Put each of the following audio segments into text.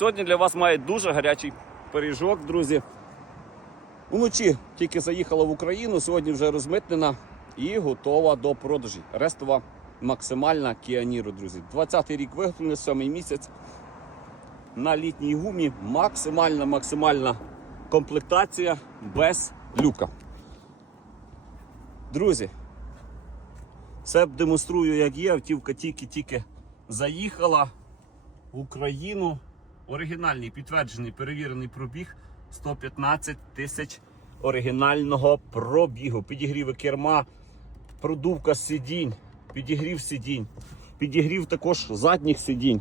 Сьогодні для вас має дуже гарячий пиріжок, друзі. Уночі тільки заїхала в Україну, сьогодні вже розмитнена і готова до продажі. Рестова максимальна Кіаніро, друзі. 20-й рік виготовлення, 7 місяць. На літній гумі максимальна максимальна комплектація без люка. Друзі, це демонструю, як є. Автівка тільки-тільки заїхала в Україну. Оригінальний підтверджений перевірений пробіг 115 тисяч оригінального пробігу. Підігріви керма, продувка сидінь, підігрів сидінь, підігрів також задніх сидінь.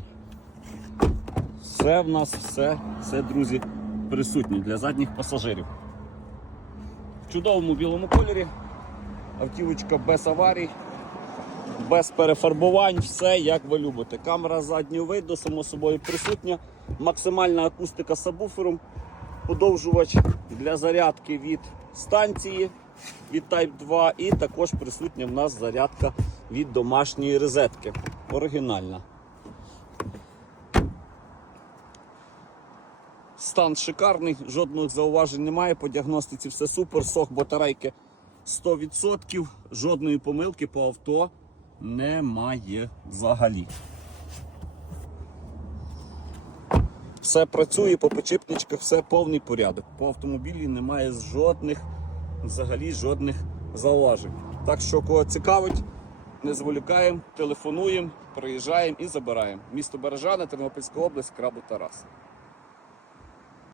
Все в нас, все, все, друзі, присутнє для задніх пасажирів. В чудовому білому кольорі. Автівочка без аварій, без перефарбувань, все як ви любите. Камера заднього виду, само собою присутня, максимальна акустика з сабвуфером, подовжувач для зарядки від станції від Type 2 і також присутня в нас зарядка від домашньої розетки. Оригінальна. Стан шикарний, жодних зауважень немає. По діагностиці все супер. Сох батарейки 100%. Жодної помилки по авто немає взагалі. Все працює по почепничках, все повний порядок. По автомобілі немає жодних, взагалі жодних зауважень. Так що, кого цікавить, не зволікаємо, телефонуємо, приїжджаємо і забираємо. Місто Бережани, Тернопільська область, Крабу Тарас.